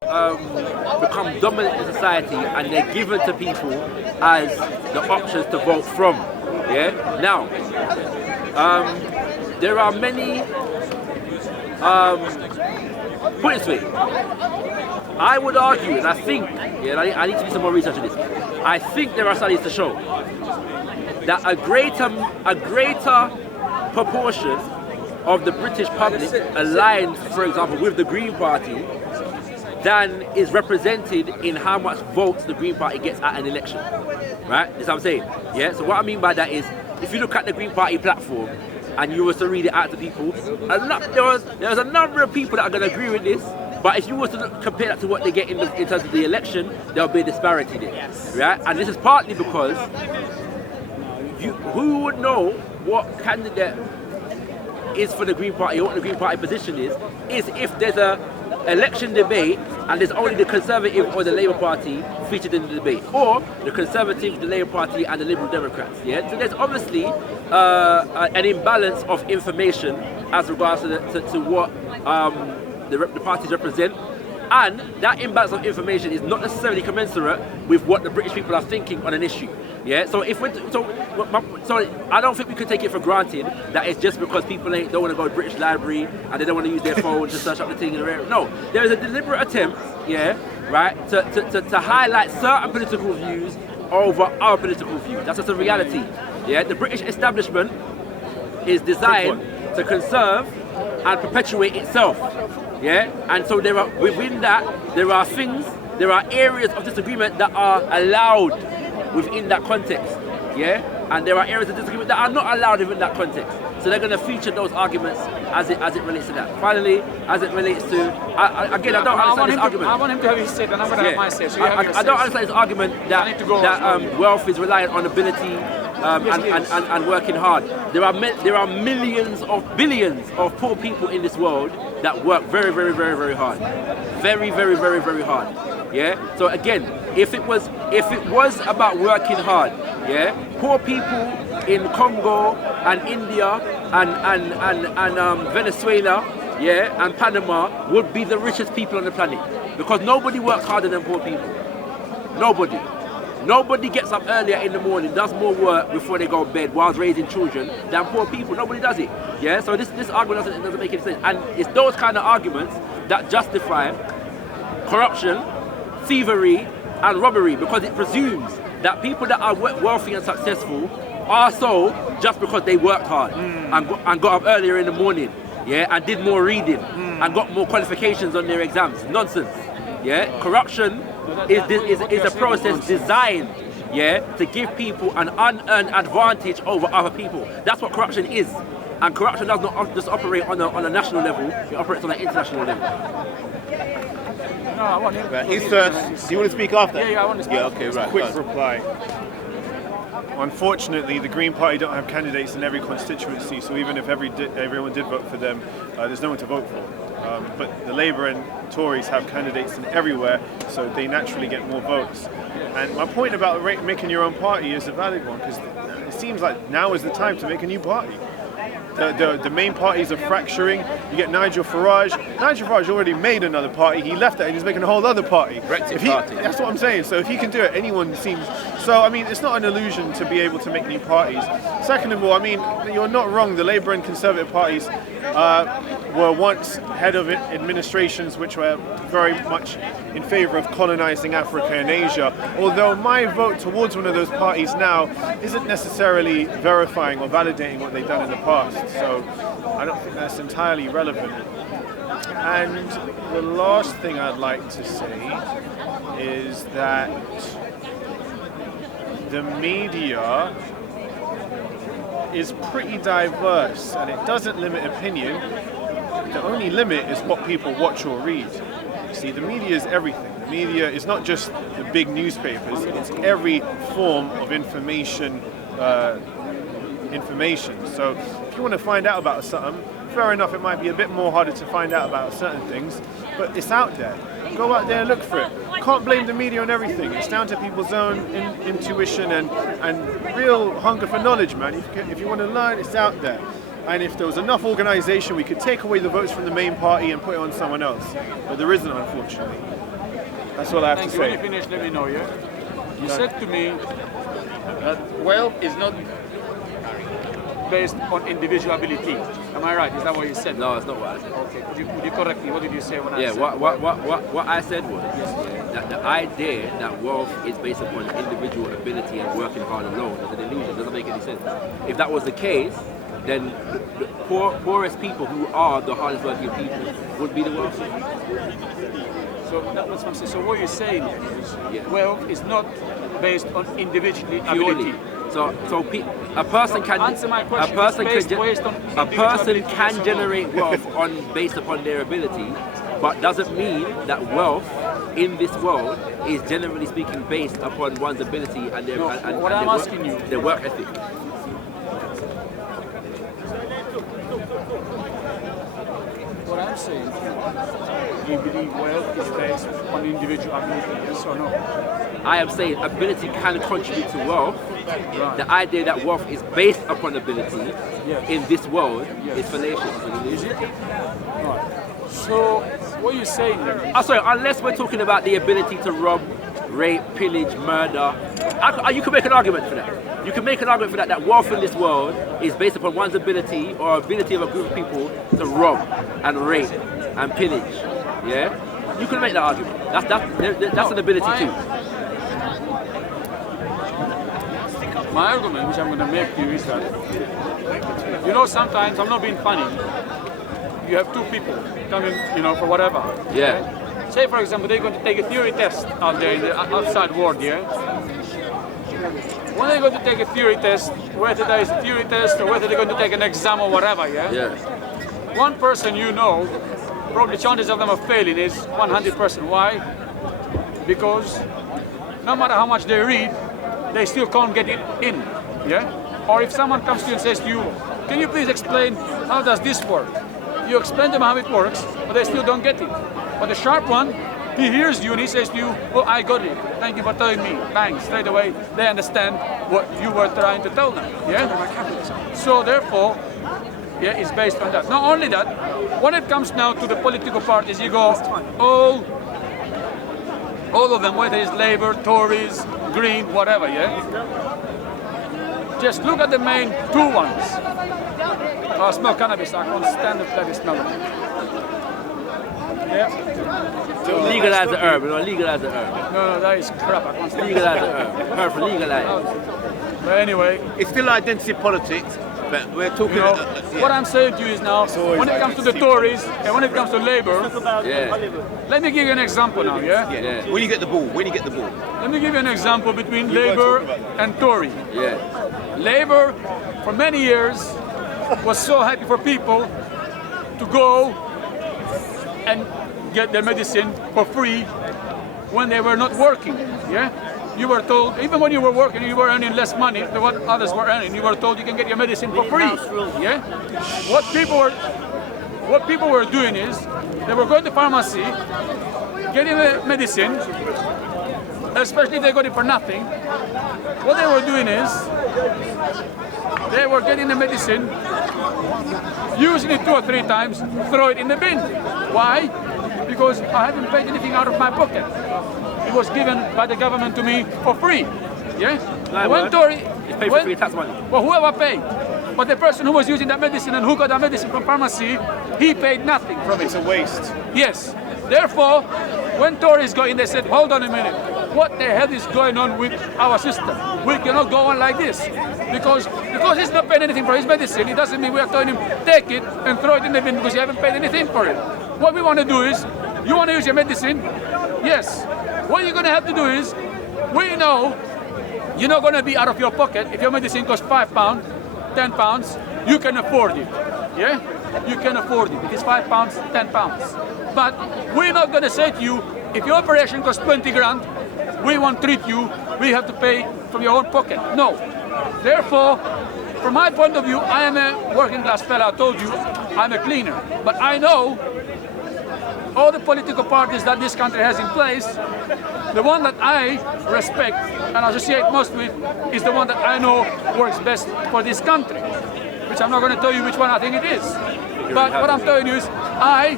become dominant in society, and they're given to people as the options to vote from. Yeah. Now, there are many. Put it this way, I would argue, and I think, I need to do some more research on this. I think there are studies to show that a greater proportion of the British public aligns, for example, with the Green Party than is represented in how much votes the Green Party gets at an election. Right? That's what I'm saying. Yeah. So what I mean by that is, if you look at the Green Party platform and you were to read it out to people, there's a number of people that are going to agree with this. But if you were to compare that to what they get in terms of the election, there'll be a disparity there, right? And this is partly because who would know what candidate is for the Green Party or what the Green Party position is if there's a election debate and there's only the Conservative or the Labour Party featured in the debate, or the Conservative, the Labour Party and the Liberal Democrats. Yeah, so there's obviously an imbalance of information as regards to what the parties represent, and that imbalance of information is not necessarily commensurate with what the British people are thinking on an issue. Yeah, so I don't think we could take it for granted that it's just because people don't want to go to the British Library and they don't want to use their phone to search up the thing in the area. No, there is a deliberate attempt, right, to highlight certain political views over our political views. That's just a reality. Yeah, the British establishment is designed to conserve and perpetuate itself. Yeah, and so within that there are areas of disagreement that are allowed within that context. Yeah, and there are areas of disagreement that are not allowed within that context. So they're going to feature those arguments as it relates to that. Finally, as it relates to, I don't understand this argument. I want him to have his say, and I'm going to have my say. So I don't understand this argument that wealth is reliant on ability and working hard. There are billions of poor people in this world that work very, very, very, very hard. Very, very, very, very hard. Yeah. So again, if it was about working hard, poor people in Congo and India and Venezuela, and Panama would be the richest people on the planet, because nobody works harder than poor people. Nobody gets up earlier in the morning, does more work before they go to bed whilst raising children than poor people. Nobody does it. Yeah. So this argument doesn't make any sense, and it's those kind of arguments that justify corruption, thievery, and robbery, because it presumes that people that are wealthy and successful are so just because they worked hard and got up earlier in the morning, and did more reading and got more qualifications on their exams. Nonsense. Yeah, corruption is a process designed, to give people an unearned advantage over other people. That's what corruption is, and corruption does not just operate on a national level; it operates on an international level. No, I want him. He's first. Do you want to speak after? Yeah, I want to speak. Yeah, okay, right. Quick reply. Unfortunately, the Green Party don't have candidates in every constituency, so even if everyone did vote for them, there's no one to vote for. But the Labour and Tories have candidates in everywhere, so they naturally get more votes. And my point about making your own party is a valid one, because it seems like now is the time to make a new party. The main parties are fracturing. You get Nigel Farage. Nigel Farage already made another party. He left that and he's making a whole other party. Party. That's what I'm saying. So if he can do it, anyone seems... So, I mean, it's not an illusion to be able to make new parties. Second of all, I mean, you're not wrong. The Labour and Conservative parties were once head of administrations which were very much in favour of colonising Africa and Asia. Although my vote towards one of those parties now isn't necessarily verifying or validating what they've done in the past. So I don't think that's entirely relevant. And the last thing I'd like to say is that the media is pretty diverse and it doesn't limit opinion. The only limit is what people watch or read. See, the media is everything. The media is not just the big newspapers, it's every form of information. So if you want to find out about something, fair enough, it might be a bit more harder to find out about certain things, but it's out there. Go out there and look for it. Can't blame the media on everything. It's down to people's own intuition and real hunger for knowledge, man. If you want to learn, it's out there. and if there was enough organisation, we could take away the votes from the main party and put it on someone else. But there isn't, unfortunately. That's all I have Thank to you. When say. you finish, let me know, yeah? You said to me that wealth is not based on individual ability. Am I right? Is that what you said? No, it's not what I said. Okay. Could you correct me? What did you say when I Yeah, said? what I said was that the idea that wealth is based upon individual ability and working hard alone is an illusion. It doesn't make any sense. If that was the case, then the poorest people who are the hardest working people would be the wealthy. So that's what I'm saying. So what you're saying is Yeah. wealth is not based on individual Purely. ability. A person can Answer my question. A person It's can based on a individual person ability, can yes or no? generate wealth based upon their ability, but doesn't mean that wealth in this world is generally speaking based upon one's ability and their No, and what their I'm work, asking you- their work ethic. What I'm saying, do you believe wealth is based on individual ability, yes or no? I am saying ability can contribute to wealth. Right. The idea that wealth is based upon ability Yes. in this world Yes. is fallacious. It's an illusion. Right. So what you're saying then is, Sorry, unless we're talking about the ability to rob, rape, pillage, murder, you can make an argument for that. You can make an argument for that wealth in this world is based upon one's ability or ability of a group of people to rob and rape and pillage. Yeah? You can make that argument. That's an ability too. my argument, which I'm going to make to you, is that, you know, sometimes, I'm not being funny, you have two people coming, you know, for whatever. Yeah. Say, for example, they're going to take a theory test out there in the outside world, yeah? When they're going to take a theory test, whether there is a theory test or whether they're going to take an exam or whatever, yeah? Yeah. One person you know, probably chances of them of failing is 100%. Why? Because no matter how much they read, they still can't get it in, yeah? Or if someone comes to you and says to you, can you please explain how does this work? You explain to them how it works, but they still don't get it. But the sharp one, he hears you and he says to you, oh, I got it. Thank you for telling me. Bang, straight away, they understand what you were trying to tell them, yeah? So therefore, yeah, it's based on that. Not only that, when it comes now to the political parties, you go, all of them, whether it's Labour, Tories, Green, whatever, yeah? Just look at the main two ones. I smell cannabis, I can't stand the bloody smell of it. Yeah? Legalize the herb, you know, legalize the herb. No, that is crap, I can't stand it. Legalize the herb. Herb for legalize. But anyway, It's still identity politics, but we're talking. you know, what I'm saying to you is now, when it comes to the Tories and when it comes to Labour, Yeah. let me give you an example now, yeah? Yeah. When you get the ball, when you get the ball. Let me give you an example between Labour and Tory. Yeah. Labour, for many years, was so happy for people to go and get their medicine for free when they were not working, yeah? You were told, even when you were working, you were earning less money than what others were earning. You were told you can get your medicine for free, yeah? What people were doing is, they were going to pharmacy, getting the medicine, especially if they got it for nothing. What they were doing is, they were getting the medicine, using it 2 or 3 times, throw it in the bin. Why? Because I haven't paid anything out of my pocket. It was given by the government to me for free. Yeah? When Tory, It's paid for free tax money. well, whoever paid. But the person who was using that medicine and who got that medicine from pharmacy, he paid nothing from it. It's a waste. Yes. Therefore, when Tories got in, they said, hold on a minute. What the hell is going on with our system? We cannot go on like this. Because he's not paying anything for his medicine, it doesn't mean we are telling him, take it and throw it in the bin because you haven't paid anything for it. What we want to do is, you want to use your medicine? Yes. What you're going to have to do is, we know you're not going to be out of your pocket. If your medicine costs £5, £10, you can afford it. Yeah? You can afford it. If it's £5, £10. But we're not going to say to you, if your operation costs 20 grand, we won't treat you, we have to pay from your own pocket. No. Therefore, from my point of view, I am a working class fella. I told you, I'm a cleaner. But I know all the political parties that this country has in place, the one that I respect and associate most with is the one that I know works best for this country, which which I'm not going to tell you which one I think it is. But what I'm telling you is, I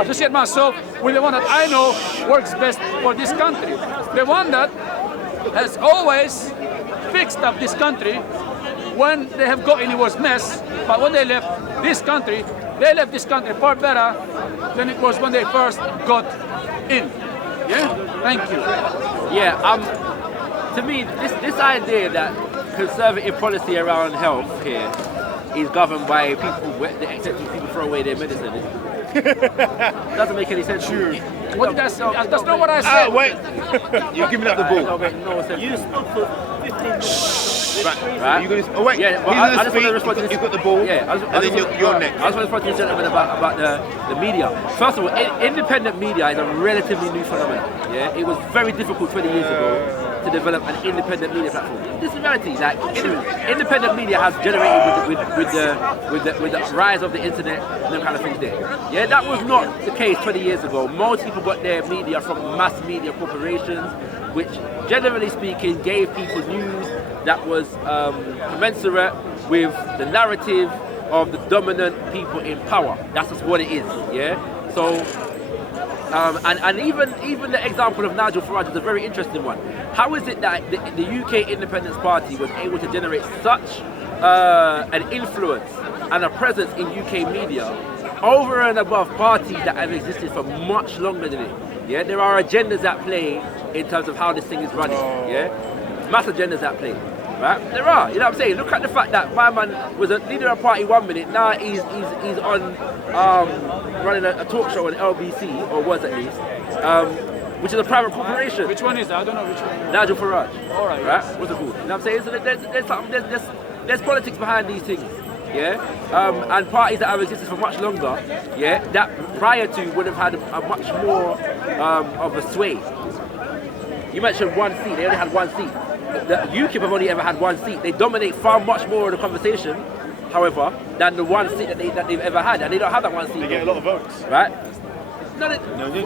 associate myself with the one that I know works best for this country. The one that has always fixed up this country when they have got in it was mess, but when they left this country far better than it was when they first got in. Yeah? Thank you. Yeah, to me, this idea that conservative policy around health here is governed by people, the extent to people throw away their medicine. Doesn't make any sense. True. What did I say? That's not what I said. Wait, you're giving up the ball. No sense. You spoke for 15 minutes. Right. You're gonna, wait, Yeah, but I just want to respond to this. You've got the ball, Yeah, and then you're next. I just want to respond to this gentleman about the media. First of all, independent media is a relatively new phenomenon. Yeah, it was very difficult 20 years ago to develop an independent media platform. This is reality. Like independent media has generated with the rise of the internet and them kind of things there. Yeah, that was not the case 20 years ago. Most people got their media from mass media corporations, which generally speaking gave people news that was commensurate with the narrative of the dominant people in power. That's just what it is. Yeah. So. And even the example of Nigel Farage is a very interesting one. How is it that the UK Independence Party was able to generate such an influence and a presence in UK media over and above parties that have existed for much longer than it? Yeah, there are agendas at play in terms of how this thing is running. Yeah, mass agendas at play. Right? There are, you know what I'm saying? Look at the fact that my man was a leader of a party 1 minute, now he's on running a talk show on LBC, or was at least, which is a private corporation. Which one is that? I don't know which one. Nigel Farage. All right. Right? What's it called? You know what I'm saying? So there's politics behind these things. Yeah? And parties that have existed for much longer, yeah, that prior to would have had a much more of a sway. You mentioned one seat, they only had one seat. The UKIP have only ever had one seat. They dominate far much more of the conversation, however, than the one seat that they've ever had, and they don't have that one seat. They get a lot of votes. Right? No,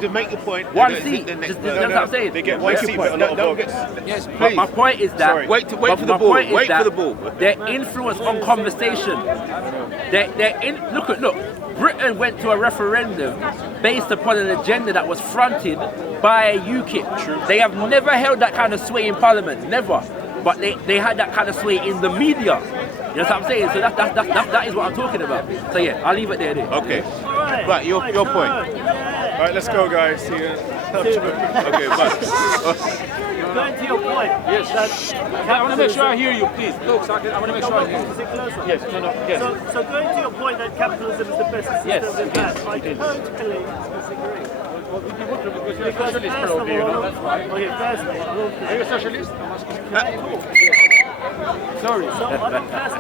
to make your point. One seat. That's what I'm saying. They get one seat, but a lot of votes. Yes, But please. my point is that Sorry. Wait for the ball. Wait for the ball. Their influence on conversation. Look. Britain went to a referendum based upon an agenda that was fronted by UKIP. True. They have never held that kind of sway in Parliament, never. But they had that kind of sway in the media. You know what I'm saying? So that is what I'm talking about. So yeah, I'll leave it there. Okay. Right, your point. All right, let's go, guys. See you. Okay, bye. Going to your point. Yes. I want to make sure I hear you, please. Look, so I want to make sure I hear you. Is it closer? Yes, yes. So going to your point that capitalism is the best system we've had, I totally disagree. Because first of all, okay, firstly, Are you a socialist? sorry. So I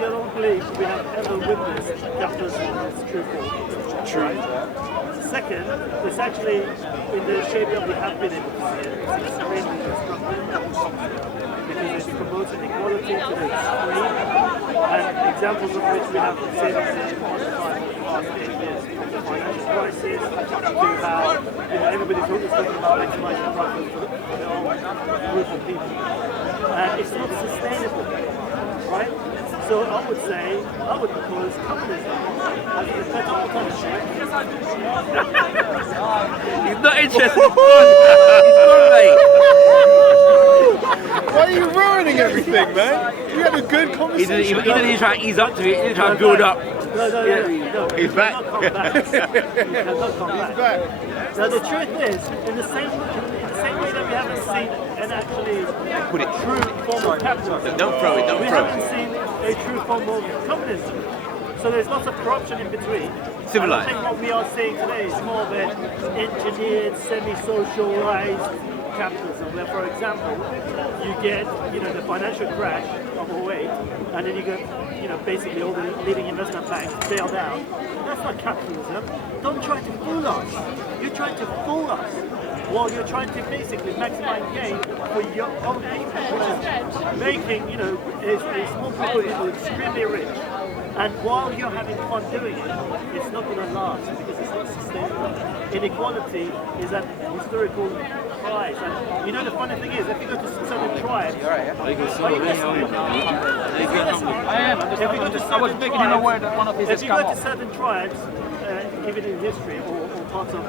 don't believe we have ever witnessed capitalism in its true form. True. Second, it's actually in the shape that we have been able to see it. It's extremely destructive because it promotes inequality to the extreme, and examples of which we have seen all the time for the past 8 years, from the financial crisis to how everybody's talking about maximizing profit for their own group of people. And it's not sustainable, right? So I would propose communism as a better alternative. He's not interested. He's gone, mate. Why are you ruining everything, man? We had a good He conversation. didn't even try to ease up to it. He didn't try to build up. No. He's back. He cannot come back. Back. Now the truth is, in the same way that we haven't seen an actually Put it. true form of capitalism, Don't throw it. Don't we throw haven't it. seen a true form of communism. So there's lots of corruption in between. Civilized. I think what we are seeing today is more of an engineered, semi-socialized capitalism, where, for example, you get, the financial crash of 2008, and then you get, basically all the leading investment banks bailed out. That's not capitalism. Don't try to fool us. You're trying to fool us while you're trying to basically maximize gain for your own aim, which is making, a small group of people extremely rich. And while you're having fun doing it, it's not going to last because it's not sustainable. Inequality is an historical prize. And you know the funny thing is, if you go to certain tribes, I was making him aware that one of his if you go to certain tribes, even in history or parts of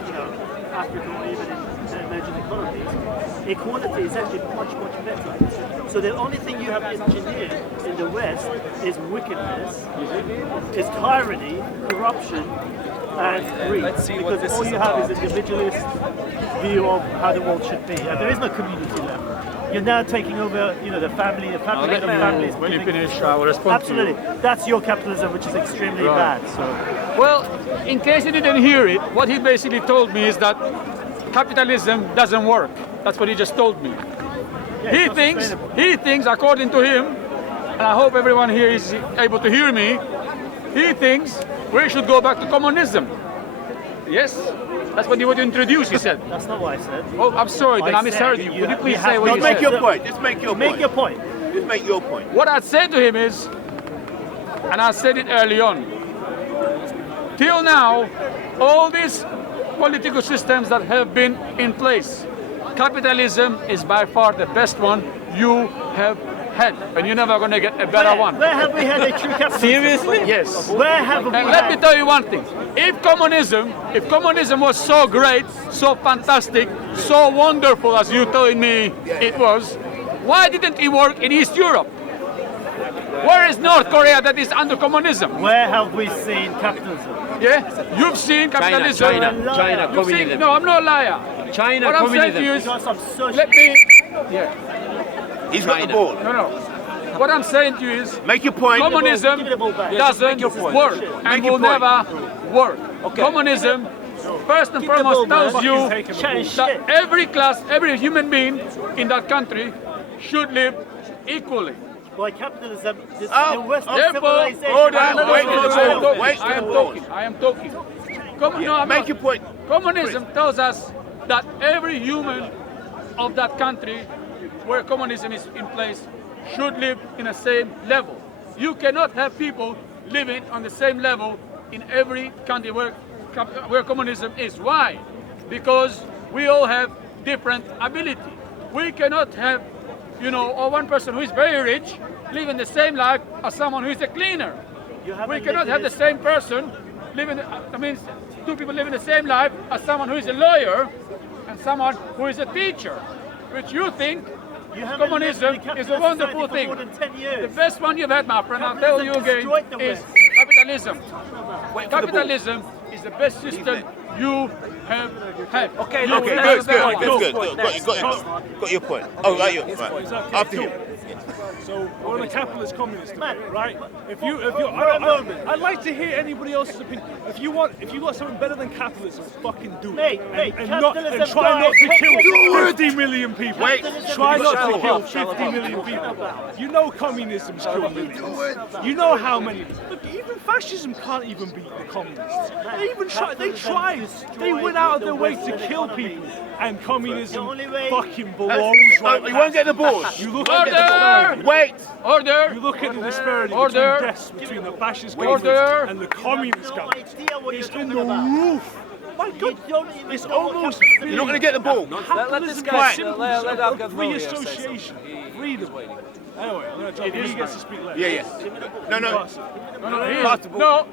Africa or even in emerging economies, equality is actually much better. So the only thing you have engineered in the West is wickedness, is tyranny, corruption, and greed. Because all you have is individualist view of how the world should be, and there is no community left. You're now taking over, the family, the families. When you finish, I will respond. Absolutely, that's your capitalism, which is extremely bad. So, well, in case you didn't hear it, what he basically told me is that capitalism doesn't work. That's what he just told me. yeah, He thinks, according to him, and I hope everyone here is able to hear me, he thinks we should go back to communism. Yes? That's what you would introduce, he said. That's not what I said. Oh, I'm sorry, then I misheard you. Could you please say what you said? Make your point. Just make your point. Make your point. Just make your point. What I said to him is, and I said it early on, till now, all these political systems that have been in place, capitalism is by far the best one you have had, and you're never going to get a better one. Where have we had a true capitalism? Seriously? Yes. Where have we And let me tell you one thing. If communism was so great, so fantastic, so wonderful as you're telling me it was, why didn't it work in East Europe? Where is North Korea that is under communism? Where have we seen capitalism? Yeah? You've seen capitalism. China, You've communism. seen, no, I'm not a liar. China, What I'm saying communism. to you is, Because I'm social. let me, yeah, He's got the ball. no. What I'm saying to you is, Make your point. communism Give me the ball back. doesn't work and Make your will point. never work. Communism, first and Give the foremost, ball tells back. you Chatting shit. that every class, every human being in that country should live equally. By capitalism, this Oh, the Western Therefore, civilization. hold on, No, wait no, for the no, I am ball. talking. Wait for I the am ball. talking. I am talking. No, I'm Make not. your point. Communism tells us that every human of that country where communism is in place should live in the same level. You cannot have people living on the same level in every country where communism is. Why? Because we all have different ability. We cannot have, or one person who is very rich living the same life as someone who is a cleaner. We cannot have the same person living, two people living the same life as someone who is a lawyer and someone who is a teacher, which you think communism is a wonderful thing. The best one you've had, my friend, I'll tell you again, is capitalism. Capitalism is the best system you have had. Okay, good. Got your point. Oh, right. After you. So we're on a capitalist communist, Man, right? I'd like to hear anybody else's opinion. If you got something better than capitalism, fucking do it. And try not to kill 50 million people. Wait. Try not to kill 50 million people. You know communism's killed millions. You know how many. Look, even fascism can't even beat the communists. They tried. They went out of their way to kill people. And communism fucking blows right You won't get the ball. You look at the disparity. Wait. Order! You look at the disparity Order. between deaths between the fascist Order. government and the communist government. It's in the roof. My God, it's almost. You're not going to get the ball. Let this Capitalism guy is simple. let Alcad Free Molia say something. association, freedom. Anyway, I'm going to drop it. He gets to speak later. Yeah. No. No,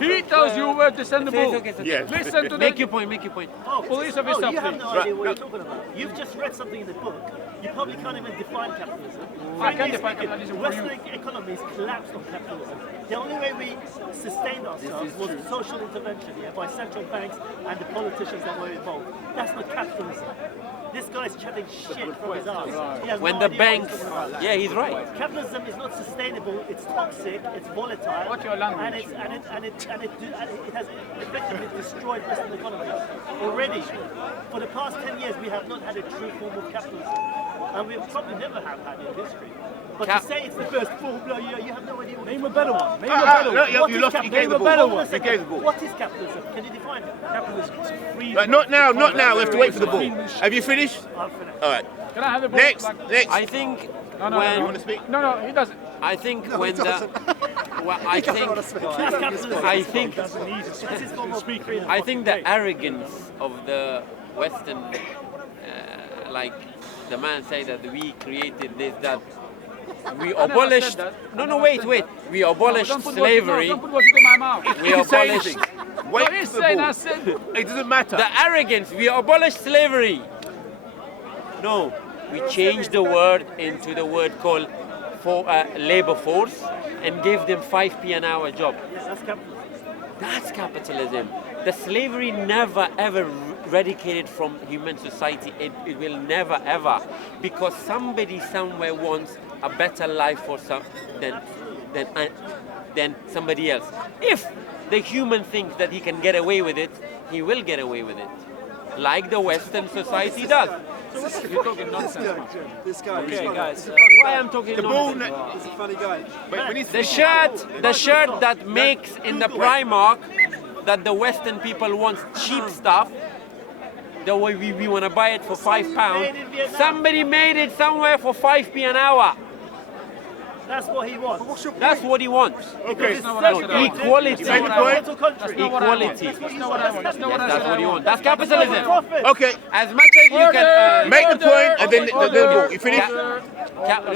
he tells you where to send the ball. Yeah. Listen to Make the your point, make your point. police officer, you have please. no idea what you're talking about. You've just read something in the book. You probably can't even define capitalism. I can Frankly define speaking, capitalism for you. Western economies collapsed on capitalism. The only way we sustained ourselves was social intervention, by central banks and the politicians that were involved. That's not capitalism. This guy's chatting shit from his ass. He has When no the idea what banks, he's talking about. yeah, he's right. Capitalism is not sustainable. It's toxic. It's volatile. What's your language? And it has effectively destroyed Western economies already. For the past 10 years, we have not had a true form of capitalism, and we probably never have had in history. But to say it's the first form, you have no idea. Name a better one. Name a better one. You lost. You gave the ball. better one. You gave the ball. What is capitalism? Can you define it? Capitalism is freedom. Right, not now. We have to wait for the ball. Have you finished? I'm finished. All right. Can I have the ball? Next. back? Next. I think No, when You want to speak? No, he doesn't. I think when the Well, I think the arrogance of the Western, like the man say that we created this, that we abolished. No, wait. We abolished slavery. Don't put words into my mouth. We abolished. Wait He's for the saying ball. I said. It doesn't matter. The arrogance, we abolished slavery. No, we changed the word into the word called labor force and gave them 5p an hour job. Yes, that's capitalism. That's capitalism. The slavery never ever eradicated from human society. It will never ever, because somebody somewhere wants a better life for than somebody else. If the human thinks that he can get away with it, he will get away with it, like the Western society does. You're talking nonsense. This guy. Okay, guys. Why I'm talking The ball. nonsense? He's a funny guy. The shirt that makes in the Primark that the Western people want cheap stuff, the way we want to buy it for £5. Somebody made it somewhere for 5p an hour. That's what he wants. That's what he wants. Okay. Equality. Make the point. Equality. That's not what I want. That's not what I That's said what I he want. wants. That's capitalism. Okay. As much as you can. Make the point and then the ball. You finish?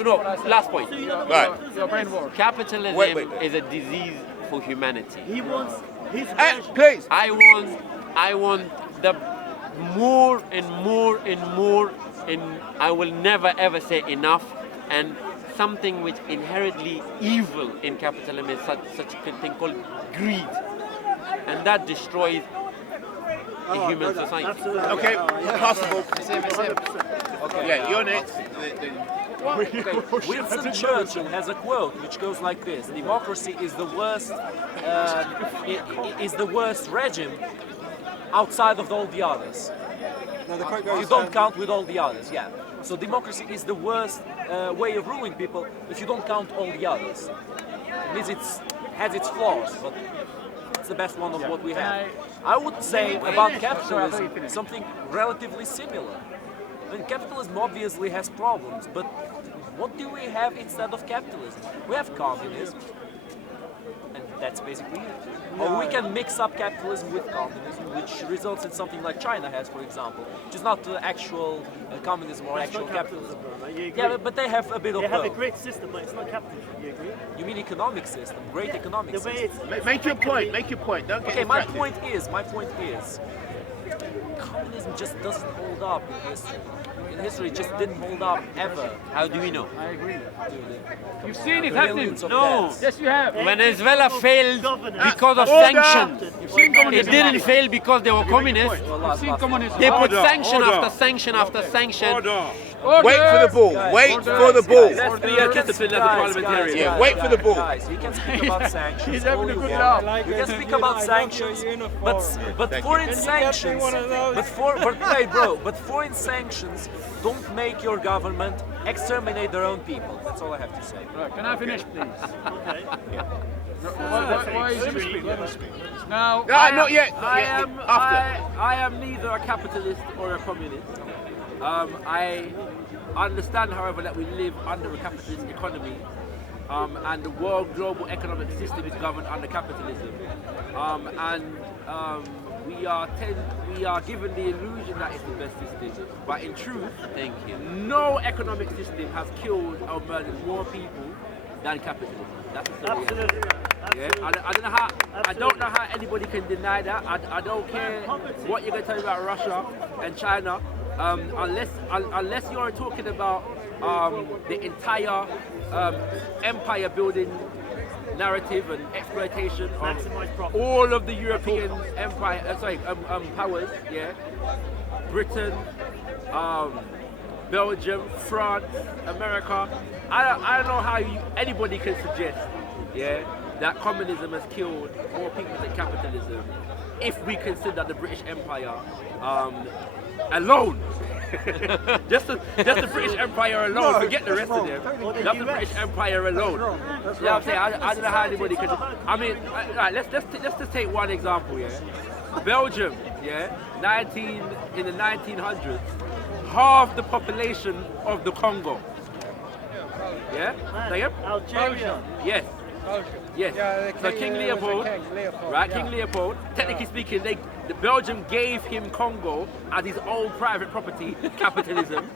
No, last point. Right. Your brain works. Capitalism Wait. is a disease for humanity. He wants his Please. I want the more and more and more, and I will never ever say enough. And something which inherently evil in capitalism is such a thing called greed, and that destroys the human society. Okay. Possible. Yeah, you're next. Winston Churchill has a quote which goes like this: "Democracy is the worst, is the worst regime outside of all the others. No, the quote You goes. don't count with all the others." Yeah. So democracy is the worst way of ruling people if you don't count all the others. It means it has its flaws, but it's the best one of what we have. I would say about capitalism something relatively similar. I mean, capitalism obviously has problems, but what do we have instead of capitalism? We have communism, and that's basically it. Or we can mix up capitalism with communism, which results in something like China has, for example, which is not actual communism or actual capitalism. Yeah, but they have a bit of They have a both. great system, but it's not capitalism. You agree? You mean economic system, great economic The way system. it's Make your point. Make your point. Don't get Okay, my distracted. point is, communism just doesn't hold up in history. In history, it just didn't hold up ever. How do we know? I agree. Dude, You've seen it happening. millions of No. deaths. Yes, you have. Venezuela failed governance. because of Order. sanctions. You've seen It communism. didn't fail because they were communists. You've seen communism. They put Order, sanction order. after sanction after sanction. Order. Wait for the ball. Wait for the ball. Let's be a disciplined as a parliamentarian. Yeah, wait for the ball. Guys, we can speak about sanctions. He's having all a you good want. laugh. We can speak about sanctions, but foreign sanctions, but foreign sanctions don't make your government exterminate their own people. That's all I have to say. Right, can I finish, please? Okay. Why is you speak? Now, Not yet. I Not am, yet. After. I am neither a capitalist or a communist. I understand, however, that we live under a capitalist economy, and the world global economic system is governed under capitalism, we are given the illusion that it's the best system, but in truth, Thank you. no economic system has killed or murdered more people than capitalism. That's the reality. Absolutely. Yeah, I don't know how anybody can deny that. I don't care what you're going to tell me about Russia and China, unless you're talking about the entire empire building narrative and exploitation of Maximize profit. all of the European powers. Yeah, Britain, Belgium, France, America. I don't know how anybody can suggest, yeah, that communism has killed more people than capitalism, if we consider the British Empire alone. just the British Empire alone. Forget the rest of them. Just the British Empire alone. You know what I'm saying? I don't know how anybody could. I mean, right, let's just take one example. Yeah, Belgium. Yeah, in the 1900s, half the population of the Congo. Yeah, Algeria. yes. Yes. Yeah, So King Leopold, right? King Leopold. Technically speaking, the Belgium gave him Congo as his own private property. Capitalism.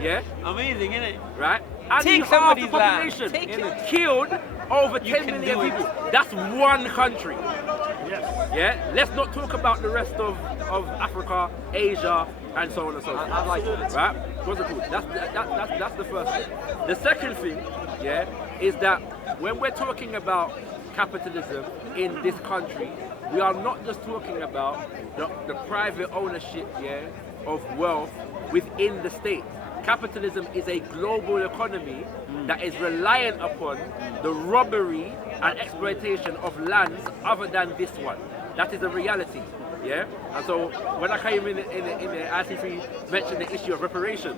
Yeah. Amazing, isn't it? Right. And Take half the somebody's land. population Take it. killed over 10 can million do it. people. That's one country. Yes. Yeah. Let's not talk about the rest of Africa, Asia, and so on and so forth. I like that. Right? What's it called? That's the first thing. The second thing, yeah, is that when we're talking about capitalism in this country, we are not just talking about the private ownership, yeah, of wealth within the state. Capitalism is a global economy that is reliant upon the robbery and exploitation of lands other than this one. That is a reality. Yeah, and so when I came in the IC3 mentioned the issue of reparations,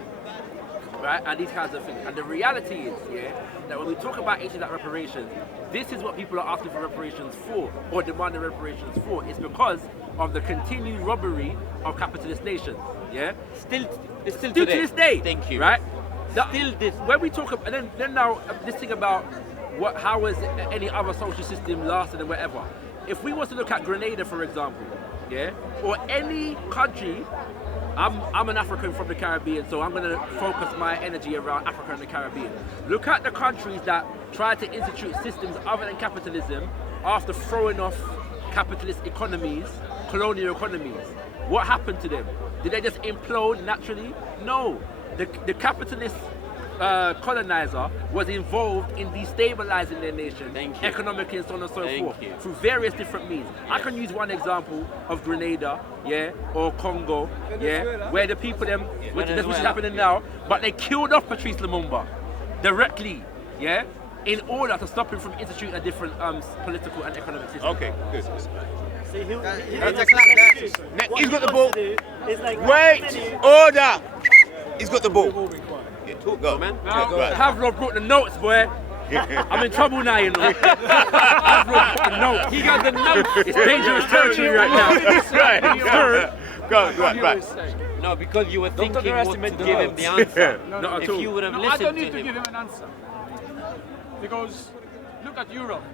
right, and these kinds of things, and the reality is, yeah, that when we talk about issues like reparations, this is what people are asking for reparations for, or demanding reparations for. It's because of the continued robbery of capitalist nations. Yeah, Still still today. to this day. Thank you. Right. Still this. When we talk, and then now this thing about how has any other social system lasted and whatever. If we was to look at Grenada, for example, yeah, or any country, I'm an African from the Caribbean, so I'm going to focus my energy around Africa and the Caribbean. Look at the countries that tried to institute systems other than capitalism after throwing off capitalist economies, colonial economies. What happened to them? Did they just implode naturally? No. The capitalist colonizer was involved in destabilizing their nation economically and so on and so forth through various different means. I can use one example of Grenada, yeah, or Congo, yeah, where the people which is happening now, but they killed off Patrice Lumumba directly, yeah, in order to stop him from instituting a different political and economic system. Okay, good. See, He's got the ball. Like Wait, order. He's got the ball. Yeah, go, man. Pavlov brought the notes, boy. I'm in trouble now, you know. Pavlov brought the notes. He got the notes. It's dangerous territory right now. Right. No, because you were thinking what to give him the answer. Not at If all. you would have No, I listened don't to need to him. give him an answer. Because look at Europe.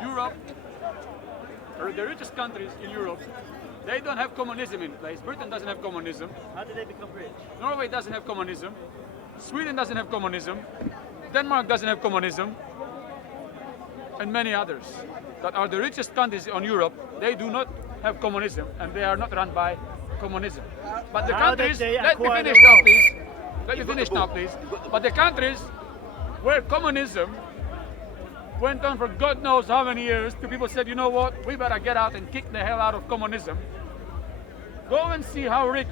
Europe, or the richest countries in Europe, they don't have communism in place. Britain doesn't have communism. How did they become rich? Norway doesn't have communism. Sweden doesn't have communism. Denmark doesn't have communism. And many others that are the richest countries in Europe, they do not have communism and they are not run by communism. But the How did countries, they let me acquire finish their now wealth? please. Let me finish now please. But the countries where communism went on for God knows how many years, the people said, you know what, we better get out and kick the hell out of communism. Go and see how rich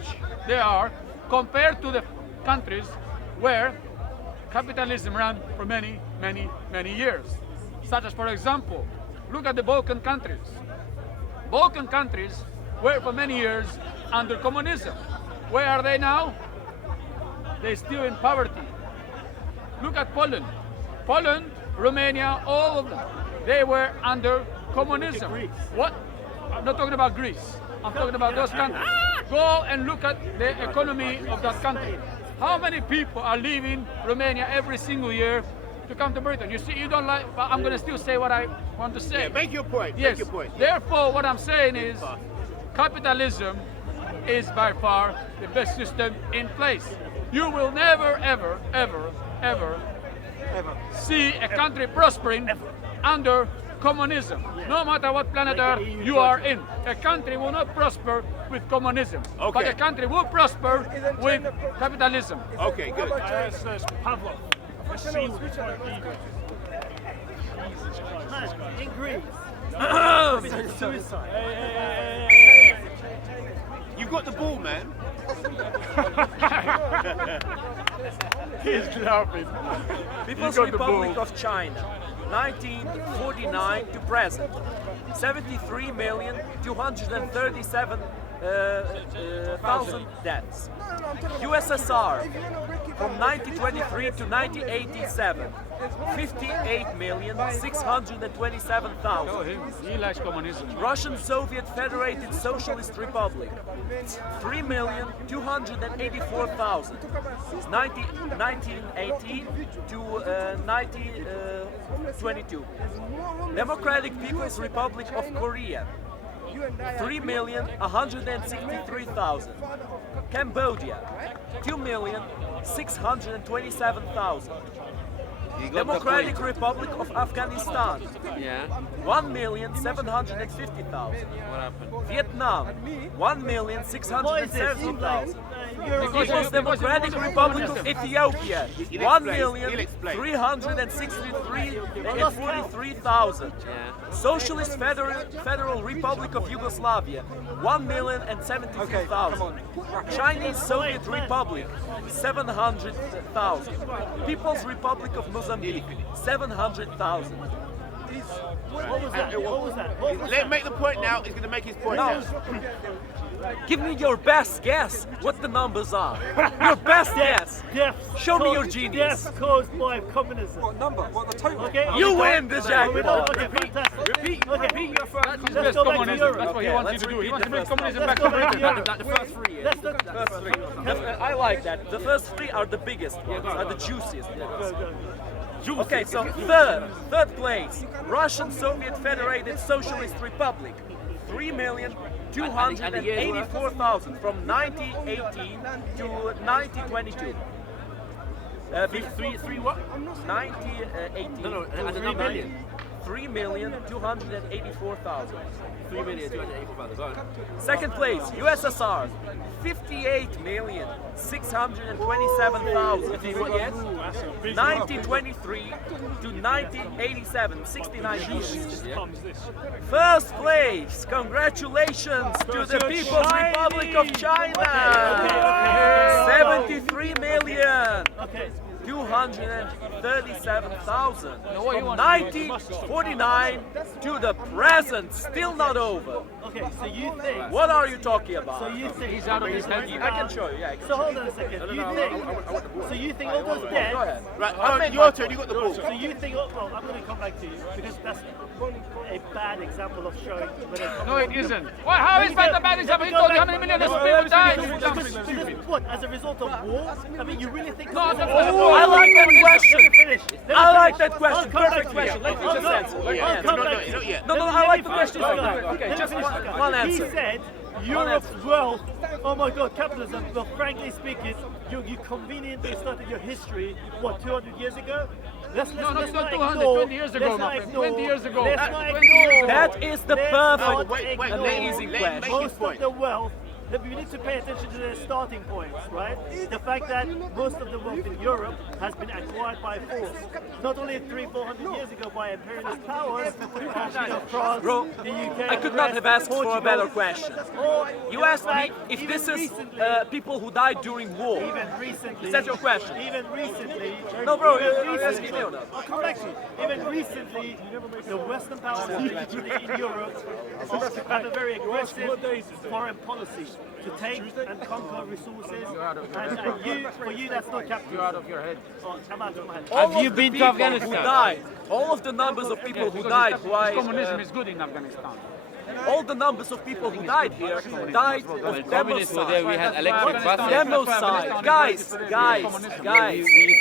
they are compared to the countries where capitalism ran for many, many, many years. Such as, for example, look at the Balkan countries. Balkan countries were for many years under communism. Where are they now? They're still in poverty. Look at Poland. Poland, Romania, all of them, they were under communism. What? I'm not talking about Greece. I'm talking about those countries. Go and look at the economy of that country. How many people are leaving Romania every single year to come to Britain? You see, you don't like, but I'm going to still say what I want to say. Yeah, make your point. Yes. Make your point. Therefore, what I'm saying is, capitalism is by far the best system in place. You will never, ever, ever, ever see a country prospering under communism. No matter what planet Earth you are in, a country will not prosper with communism. But a country will prosper with capitalism. Okay, good. Pavlov. I see what you're trying to do. Man, in Greece, committed suicide. You've got the ball, man. He's laughing. People's Republic of China, 1949 to present, 73,237,000 deaths. USSR, from 1923 to 1987, 58,627,000. He likes communism. Russian Soviet Federated Socialist Republic, 3,284,000. 1918 to 1922. Democratic People's Republic of Korea, 3,163,000. Cambodia, 2,627,000. Democratic Republic of Afghanistan, Yeah. 1,750,000. What happened? Vietnam, 1,670,000. Because People's Democratic you- Republic of Ethiopia, He'll 1,363,043,000. Yeah. Socialist Federal Republic of Yugoslavia, 1,073,000. Chinese Soviet Republic, 700,000. People's Republic of Mozambique, 700,000. What was that? What was that? What was Let him that? make the point now. He's going to make his point No. now. Give me your best guess what the numbers are. Your best guess. Deaths Show me caused- your genius. Deaths caused by communism. What number? What the total? Okay. You win the Okay, jackpot. okay, fantastic. Repeat Okay. your first. That's his Let's best go back to communism. Europe. That's what he Okay, wants you let's to do. He repeat wants to the make first communism Let's back go to back to Britain. Europe. The first three. Let's look. I like that. The first three are the biggest ones, are the juiciest Go, ones. go. Okay, so third place, Russian Soviet Federated Socialist Republic, 3,284,000 from 1918 to 1922. Three what? 1918 No, to and the 3 number million. 3,284,000. 3,284,000. Go on. Second place, USSR, 58,627,000. What years? 1923 to 1987, 69 years. Comes this. First place, congratulations to the People's Republic of China. 73 million. Okay. 237,000 what you from want? 1949 to the present, still not over. Okay. So you think? What are you talking about? So you think? He's out of his head. I can show you. Yeah, I can So hold on a second. You think? So you think all those Go deaths? ahead. Right, your turn. You got the ball. So you think? Oh, well, I'm going to come back to you because that's a bad example of showing. No, it isn't. Well, how is that the bad example? He told you how many million people died. Because what? As a result of war? I mean, you really think? No, that- no, I like that question. Let me finish. Let me I like finish. that question. I'll come back Perfect to you. question. Let me just answer. Let me I'll answer. come No, back no, to you. not yet. No, no, Let I me like the finish question. this guy. Okay, Let me just finish this guy. one He answer. said Europe's wealth. Oh my God, capitalism. Well, frankly speaking, you conveniently started your history, what, 200 years ago? Let's No, not 200, ignore. 20 years ago, let's my not friend. ignore. 20 years ago. Let's not 20 ignore. years ago. That is the Let's perfect, not Wait, ignore amazing let him make question. his most point. of the wealth. That we need to pay attention to their starting points, right? The fact that most of the wealth in Europe has been acquired by force, not only 300-400 years ago by imperialist powers, France, Bro, the UK, I could not have asked for a better question. You asked me if this is people who died during war. Even recently, Is that your question? Even recently, No, bro, even you're asking recently- me or not? I'll come back to you. Even recently, the Western powers, particularly in Europe, have a very aggressive foreign policy to take and conquer resources. And for you, that's not capitalism. You're out of your head. Oh, I'm out of my head. All Have you of the been to people Afghanistan? Who died, all of the numbers of people who died, Communism is good in Afghanistan. all the numbers of people who died here died When of communists were there, we had democide. electric buses. Democide, guys. We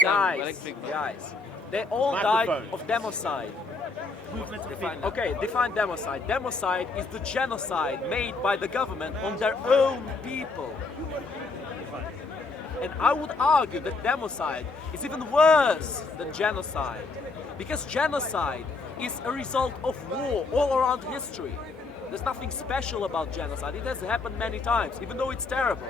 found electric buses. Guys, they all died Microphone. of democide. Okay, define democide. Democide is the genocide made by the government on their own people. And I would argue that democide is even worse than genocide. Because genocide is a result of war all around history. There's nothing special about genocide. It has happened many times, even though it's terrible.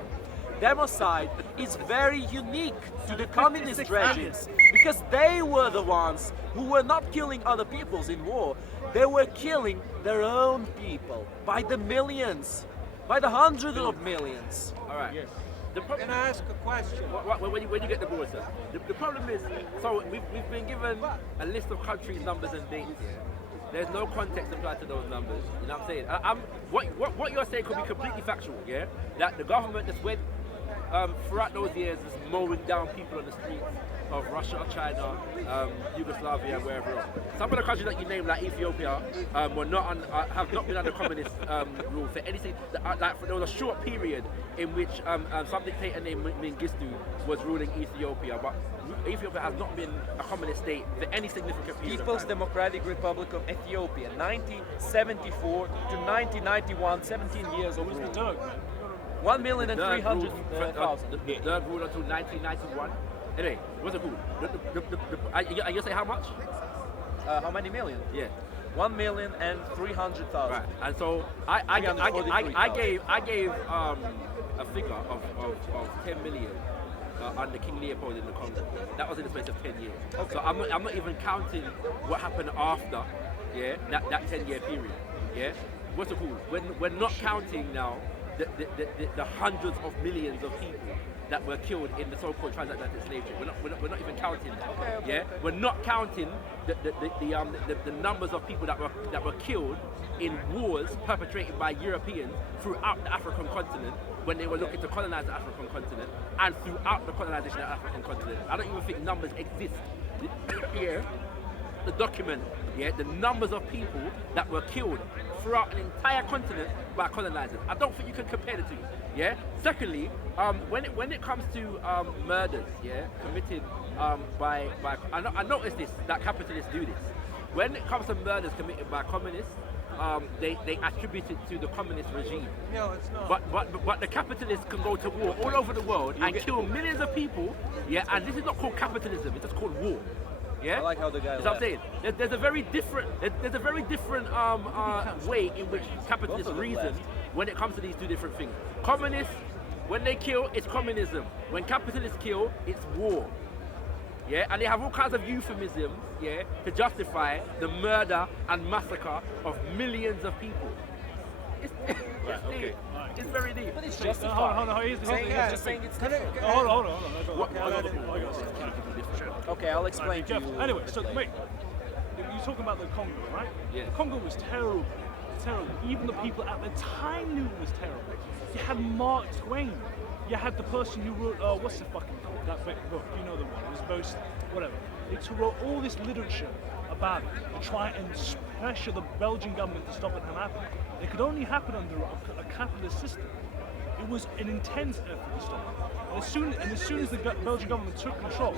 Democide is very unique to the communist regimes because they were the ones who were not killing other peoples in war. They were killing their own people by the millions, by the hundreds of millions. All right. Yes. The problem, Can I ask a question? when you get the ball, sir. The problem is, so we've been given a list of countries, numbers, and dates here. There's no context applied to those numbers. You know what I'm saying? What you're saying could be completely factual, yeah? That the government just went throughout those years is mowing down people on the streets of Russia, China, Yugoslavia, wherever else. Some of the countries that you named, like Ethiopia, were not have not been under communist rule for anything. There was a short period in which some dictator named Mengistu was ruling Ethiopia, but Ethiopia has not been a communist state for any significant period of People's time. Democratic Republic of Ethiopia, 1974 to 1991, 17 years of rule. 1,300,000. The third rule until 1991. Anyway, what's it called? You say how much? How many million? Yeah. 1,300,000. Right. And so I gave a figure of 10 million under King Leopold in the Congo. That was in the space of 10 years. Okay. So I'm not even counting what happened after, yeah, that 10-year period. Yeah. What's it called? We're not counting now the hundreds of millions of people that were killed in the so-called transatlantic slave trade. We're not even counting that. Okay. Yeah, we're not counting the numbers of people that were killed in wars perpetrated by Europeans throughout the African continent when they were looking to colonize the African continent, and throughout the colonization of the African continent. I don't even think numbers exist here. The document, yeah, the numbers of people that were killed throughout an entire continent by colonizers. I don't think you can compare the two. Yeah. Secondly, when it comes to murders, yeah, committed by I noticed this, that capitalists do this. When it comes to murders committed by communists, they attribute it to the communist regime. No, it's not. But the capitalists can go to war all over the world and kill millions of people. Yeah, and this is not called capitalism; it's just called war. Yeah? I like how the guy That's what I'm saying. There's a very different way in which capitalists reason when it comes to these two different things. Communists, when they kill, it's communism. When capitalists kill, it's war. Yeah, and they have all kinds of euphemisms, yeah, to justify the murder and massacre of millions of people. It's deep. It's very deep. But it's Hold justified. on, he's Just saying it's Hold on. Okay, I'll explain to you. Anyway, so mate, you're talking about the Congo, right? Yeah. The Congo was terrible. Terrible. Even the people at the time knew it was terrible. You had Mark Twain. You had the person who wrote, what's the fucking called? That big book, you know the one. It was both, whatever. They wrote all this literature about it to try and pressure the Belgian government to stop it from happening. It could only happen under a capitalist system. It was an intense effort to stop it. And as soon as the Belgian government took control,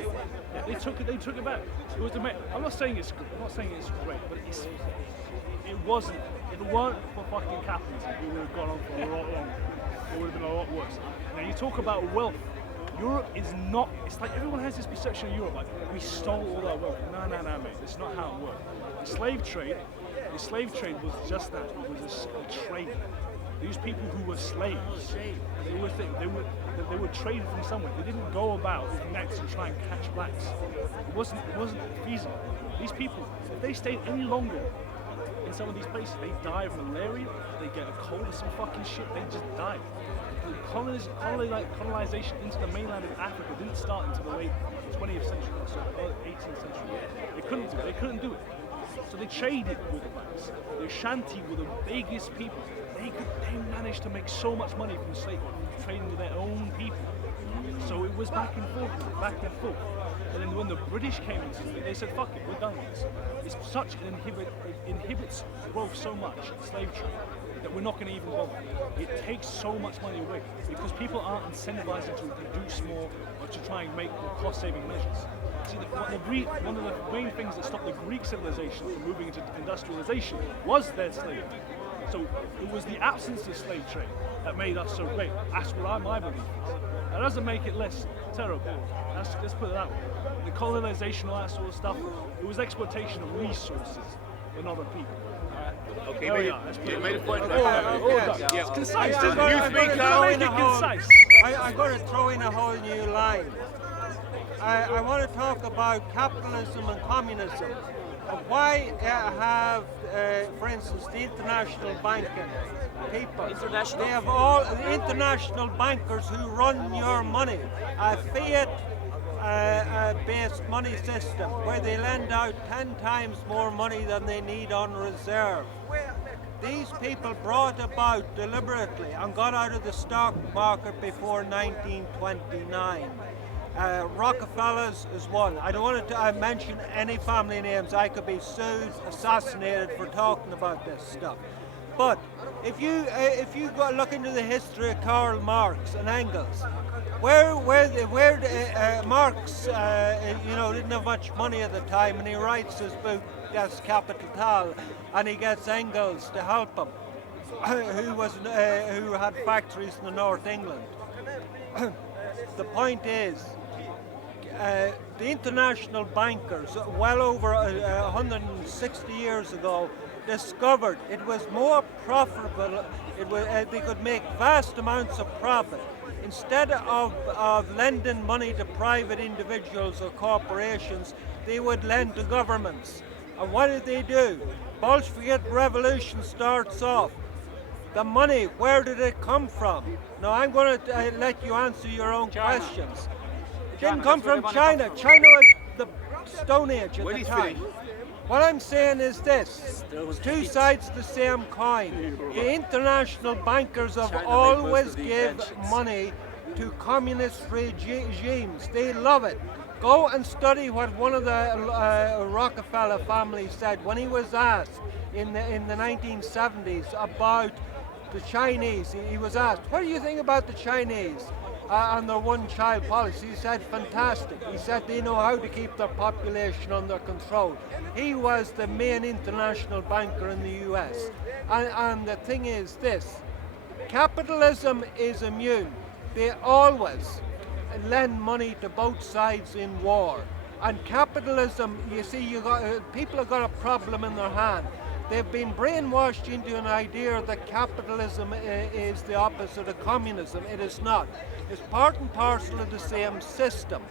they took it back. It was I'm not saying it's good. I'm not saying it's great, but it wasn't. If it weren't for fucking capitalism, it would have gone on for a lot longer. It would have been a lot worse. Now you talk about wealth. Europe is not. It's like everyone has this perception of Europe, like we stole all that wealth. No, mate. That's not how it worked. The slave trade was just that. It was a trade. These people who were slaves, they were traded from somewhere. They didn't go about with nets and try and catch blacks. It wasn't feasible. These people, if they stayed any longer in some of these places, they die of malaria, they get a cold or some fucking shit, they just die. Colonization into the mainland of Africa didn't start until the late 20th century, so 18th century. They couldn't do it. So they traded with the blacks. The Ashanti were the biggest people. They managed to make so much money from slavery, trading with their own people. So it was back and forth. And then when the British came into it, they said, fuck it, we're done with this. It's such it inhibits growth so much, slave trade, that we're not going to even bother. It takes so much money away because people aren't incentivized to produce more or to try and make cost-saving measures. See, one of the main things that stopped the Greek civilization from moving into industrialization was their slavery. So it was the absence of slave trade that made us so great. That's what my belief is. That doesn't make it less terrible. Let's put it that way. The colonization, all that sort of stuff, it was exploitation of resources, but not of people. Okay, You made a point. It's concise. Make it concise. I'm going to throw in a whole new line. I want to talk about capitalism and communism. Why have, for instance, the international banking people? They have all the international bankers who run your money. A fiat-based money system where they lend out 10 times more money than they need on reserve. these people brought about deliberately and got out of the stock market before 1929. Rockefellers is one. I don't want to mention any family names. I could be sued, assassinated for talking about this stuff. But if you go look into the history of Karl Marx and Engels, where Marx didn't have much money at the time, and he writes his book Das Kapital, and he gets Engels to help him, who had factories in the North England. The point is, the international bankers, well over 160 years ago, discovered it was more profitable. They could make vast amounts of profit. Instead of lending money to private individuals or corporations, they would lend to governments. And what did they do? Bolshevik revolution starts off. The money, where did it come from? Now I'm going to let you answer your own questions. It didn't come from China. China was the Stone Age at the time. What I'm saying is this, two sides of the same coin. The international bankers have always give money to communist regimes. They love it. Go and study what one of the Rockefeller family said when he was asked in the 1970s about the Chinese. He was asked, what do you think about the Chinese and their one-child policy? He said, fantastic. He said they know how to keep their population under control. He was the main international banker in the US. And the thing is this, capitalism is immune. They always lend money to both sides in war. And capitalism, you see, people have got a problem in their hand. They've been brainwashed into an idea that capitalism is the opposite of communism. It is not. It's part and parcel of the same system.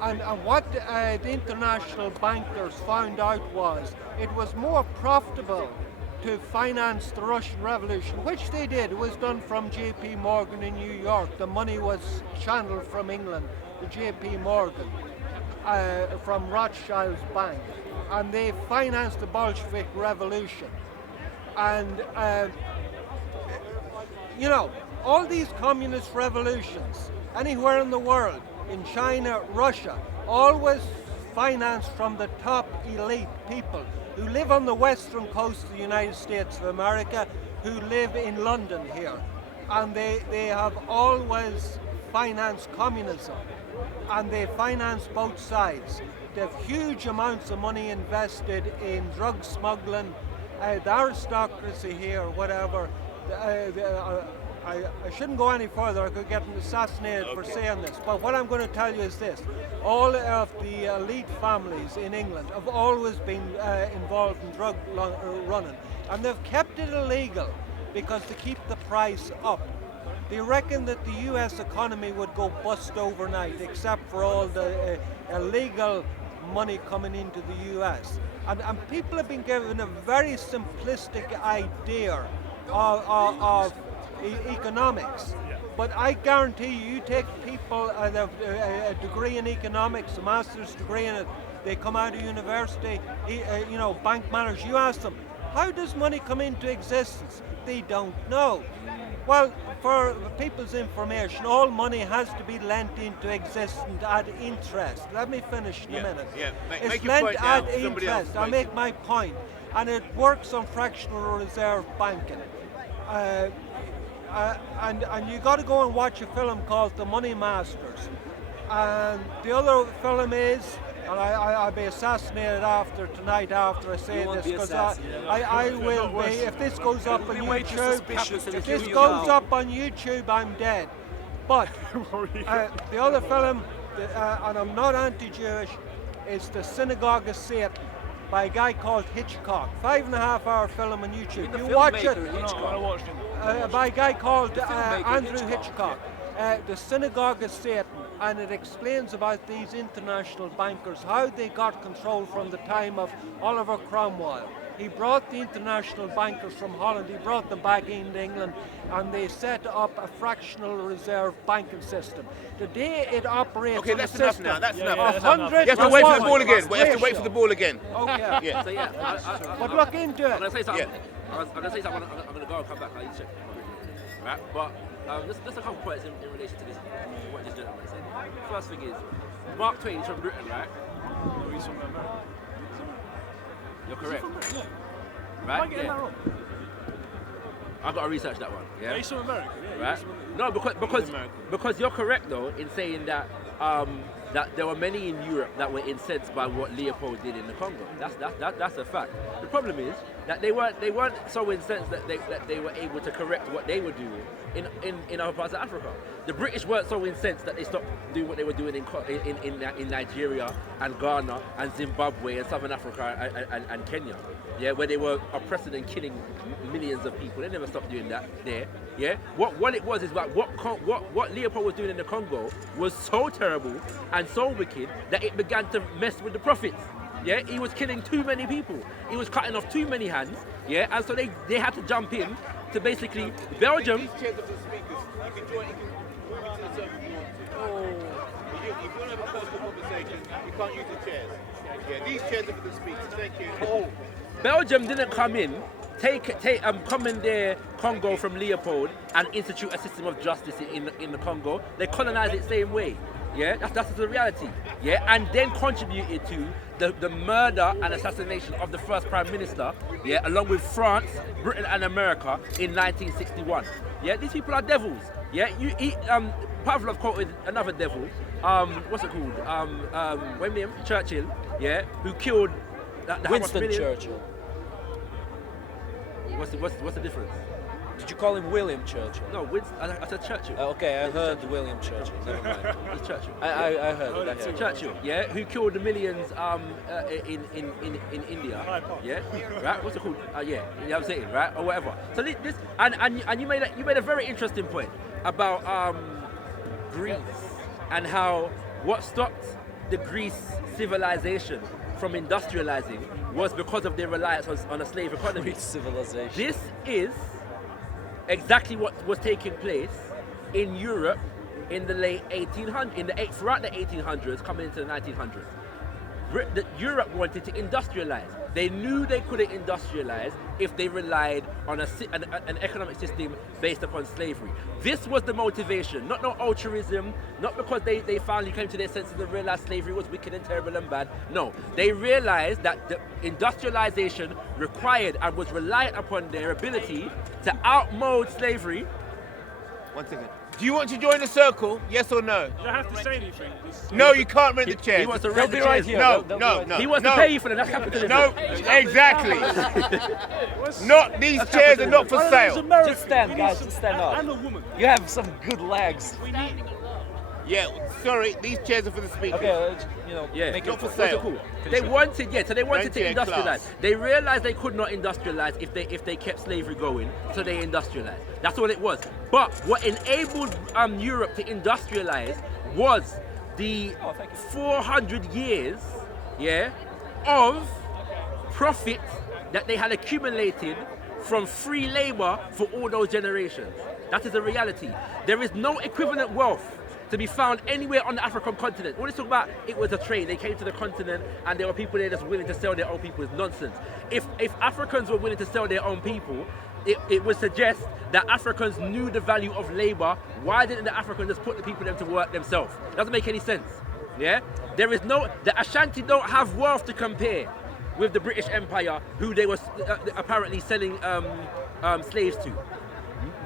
And what the international bankers found out was it was more profitable to finance the Russian Revolution, which they did. It was done from J.P. Morgan in New York. The money was channeled from England to J.P. Morgan from Rothschild's bank. And they financed the Bolshevik Revolution. And, all these communist revolutions, anywhere in the world, in China, Russia, always financed from the top elite people who live on the western coast of the United States of America, who live in London here. And they have always financed communism. And they finance both sides. They have huge amounts of money invested in drug smuggling, the aristocracy here, whatever. I shouldn't go any further, I could get assassinated for saying this, but what I'm going to tell you is this. All of the elite families in England have always been involved in drug running, and they've kept it illegal because to keep the price up. They reckon that the US economy would go bust overnight, except for all the illegal money coming into the US. And people have been given a very simplistic idea of economics. But I guarantee you take people a degree in economics, a master's degree in it, they come out of university, bank managers, you ask them, how does money come into existence? They don't know. Well, for people's information, all money has to be lent into existence at interest. Let me finish in a minute. Yeah. It's make your lent point now. at interest. I'll make my point. And it works on fractional reserve banking. And you got to go and watch a film called The Money Masters. And the other film is, and I'll be assassinated tonight after I say this, because I will be, if this goes up on YouTube, I'm dead. But the other film, and I'm not anti-Jewish, is The Synagogue of Satan by a guy called Hitchcock. 5.5-hour film on YouTube. You watch it. By a guy called Andrew Hitchcock. The Synagogue of Satan, and it explains about these international bankers, how they got control from the time of Oliver Cromwell. He brought the international bankers from Holland, he brought them back into England, and they set up a fractional reserve banking system. Today it operates okay, that's enough now. That's enough. You have to wait for the ball again. We have to wait for the ball again. Okay. Yeah. But look into it. Can I say something? Yeah. I'm gonna say something. I'm gonna go and come back. I need to check. Right, but just a couple points in relation to this. What this gentleman said. First thing is, Mark Twain is from Britain, right? No, he's from America. You're correct. Yeah. Right? Am I getting that wrong? I've got to research that one. Yeah. Yeah, he's from America. Yeah, Right? No, because you're correct though in saying that that there were many in Europe that were incensed by what Leopold did in the Congo. That's a fact. The problem is that they weren't so incensed that they were able to correct what they were doing in other parts of Africa. The British weren't so incensed that they stopped doing what they were doing in Nigeria and Ghana and Zimbabwe and Southern Africa and Kenya. Yeah, where they were oppressing and killing millions of people. They never stopped doing that there. Yeah, what it was is that what Leopold was doing in the Congo was so terrible and so wicked that it began to mess with the prophets. Yeah, he was killing too many people. He was cutting off too many hands. Yeah, and so they had to jump in to basically Belgium. These chairs of the speakers, you can join. You can move into the circle if you want to. Oh. If you want to have a personal conversation, you can't use the chairs. Yeah, these chairs are for the speakers. Thank you. Oh. Belgium didn't come in, commandeer Congo from Leopold and institute a system of justice in the Congo. They colonized it the same way. Yeah, that's the reality. Yeah, and then contributed to the murder and assassination of the first Prime Minister. Yeah, along with France, Britain, and America in 1961. Yeah, these people are devils. Yeah, Pavlov quoted another devil. What's it called? William Churchill. Yeah, who killed Winston Churchill. What's the difference? Did you call him William Churchill? No, I said Churchill. Okay, I heard William Churchill. Never mind. It's Churchill. I heard it. Churchill, yeah, who killed the millions in India. Yeah, right. What's it called? Yeah, you know what I'm saying, right, or whatever. So this and you made a very interesting point about Greece and how what stopped the Greece civilization from industrializing was because of their reliance on a slave economy. Greek civilization. This is exactly what was taking place in Europe in the late 1800s, throughout the 1800s, coming into the 1900s. Europe wanted to industrialize. They knew they couldn't industrialize if they relied on an economic system based upon slavery. This was the motivation, not no altruism, not because they finally came to their senses and realized slavery was wicked and terrible and bad. No, they realized that the industrialization required and was reliant upon their ability to outmode slavery. 1 second. Do you want to join the circle? Yes or no? You don't have to say anything. No, you can't rent the chairs. He wants to rent the chairs. Right here. No. He wants to pay you for them. That's capitalism. No, exactly. Not these chairs are not for sale. Just stand, guys. Just stand up. And a woman. You have some good legs. Yeah, sorry, these chairs are for the speakers. Okay, Yeah, make not it for sale. cool. They wanted to industrialize. Class. They realized they could not industrialize if they kept slavery going, so they industrialized. That's all it was. But what enabled Europe to industrialize was the 400 years, of profit that they had accumulated from free labor for all those generations. That is a reality. There is no equivalent wealth to be found anywhere on the African continent. All this talk about, it was a trade. They came to the continent and there were people there just willing to sell their own people is nonsense. If Africans were willing to sell their own people, it would suggest that Africans knew the value of labor. Why didn't the Africans just put the people them to work themselves? Doesn't make any sense. Yeah? The Ashanti don't have wealth to compare with the British Empire, who they were apparently selling slaves to.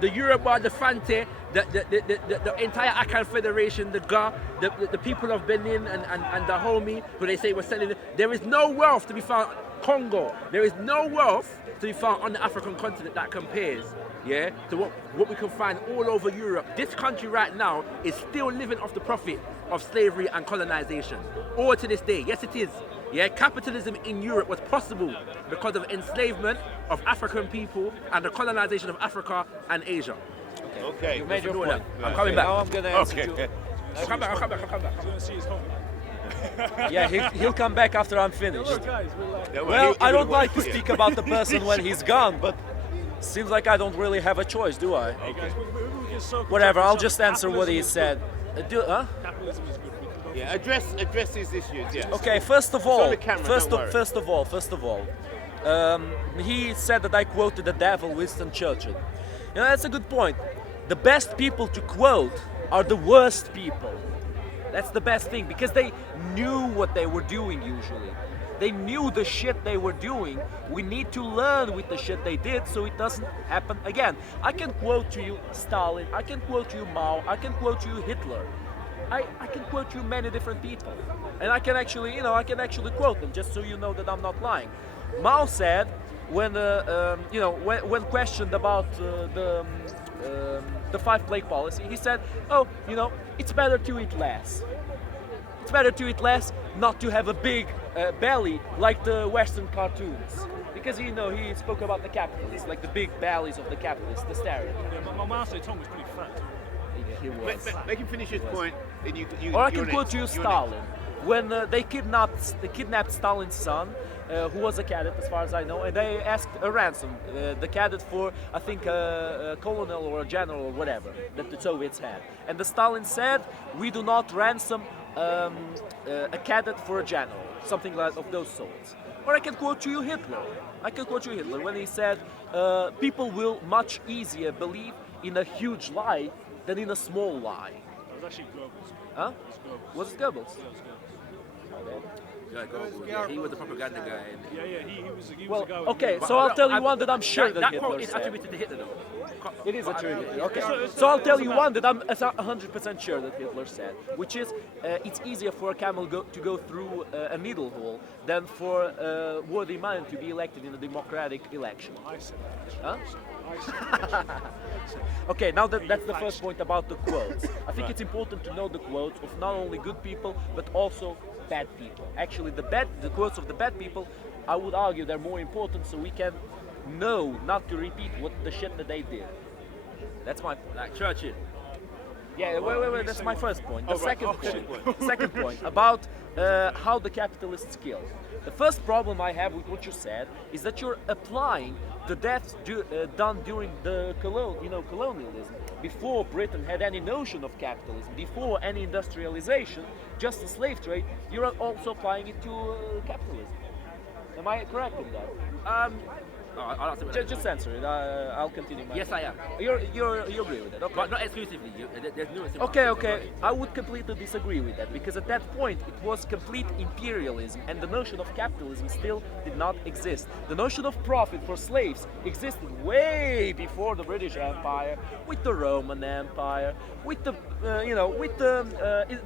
The Yoruba, the Fante, the entire Akan Federation, the Ga, the people of Benin and the Dahomey, who they say were selling. There is no wealth to be found. Congo, there is no wealth to be found on the African continent that compares, to what we can find all over Europe. This country right now is still living off the profit of slavery and colonization, all to this day. Yes, it is. Yeah, capitalism in Europe was possible because of enslavement of African people and the colonization of Africa and Asia. Okay. You made your point. I'm coming back. Now I'm going to answer you. I'll come back. He's going to see his home. Yeah, he'll come back after I'm finished. Look, guys, Well, I don't like to speak about the person when he's gone, but seems like I don't really have a choice, do I? guys, we can so Whatever, I'll just answer what he said. Capitalism is good. Yeah, address these issues. Yeah. Okay, first of all, on the camera, don't worry. first of all, he said that I quoted the devil, Winston Churchill. You know, that's a good point. The best people to quote are the worst people. That's the best thing, because they knew what they were doing usually. They knew the shit they were doing. We need to learn with the shit they did so it doesn't happen again. I can quote to you Stalin, I can quote to you Mao, I can quote to you Hitler. I can quote you many different people. And I can actually, you know, I can actually quote them just so you know that I'm not lying. Mao said, when when questioned about the five-plague policy, he said, "Oh, you know, it's better to eat less. It's better to eat less, not to have a big belly like the Western cartoons." Because he spoke about the capitalists, like the big bellies of the capitalists, the stereotype. Yeah, my master Tom was pretty fat. He was. Make him finish his point. Then you Or I can you're quote next. you You're Stalin. When they kidnapped Stalin's son, who was a cadet as far as I know, and they asked a ransom, the cadet for, I think, a colonel or a general or whatever that the Soviets had. And the Stalin said, "We do not ransom a cadet for a general," something like of those sorts. Or I can quote you Hitler. I can quote you Hitler when he said, "People will much easier believe in a huge lie than in a small lie." That was actually Goebbels. Huh? Was it Goebbels? Yeah, he was the propaganda guy. Yeah, he was the Well, guy. okay, so I'll tell you one that I'm sure that that Hitler quote is said. attributed to Hitler, though. It is attributed. Okay, so I'll tell you one that I'm 100% sure that Hitler said, which is it's easier for a camel to go through a needle hole than for a worthy man to be elected in a democratic election. I said that. Huh? I said that. Okay, now that's the first point about the quotes. I think it's important to know the quotes of not only good people but also bad people. Actually, the quotes of the bad people, I would argue they're more important so we can know not to repeat what the shit that they did. That's my Like Churchill. yeah. Wait. That's my first point. The second point about how the capitalists kill. The first problem I have with what you said is that you're applying the deaths done during the colonialism, before Britain had any notion of capitalism, before any industrialization, just the slave trade. You're also applying it to capitalism. Am I correct in that? I'll answer with that. Just answer it. I'll continue. Yes, I am. You agree with that? Okay. But not exclusively. There's nuances. Okay. I would completely disagree with that, because at that point it was complete imperialism and the notion of capitalism still did not exist. The notion of profit for slaves existed way before the British Empire, with the Roman Empire, with the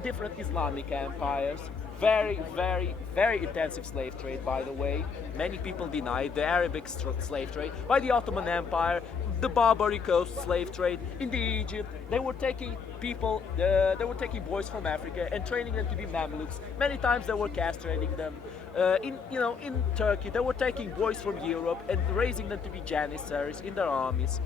different Islamic empires. Very, very, very intensive slave trade, by the way. Many people deny the Arabic slave trade, by the Ottoman Empire, the Barbary Coast slave trade, in the Egypt. They were taking people, they were taking boys from Africa and training them to be Mamluks. Many times they were castrating them. In Turkey, they were taking boys from Europe and raising them to be janissaries in their armies.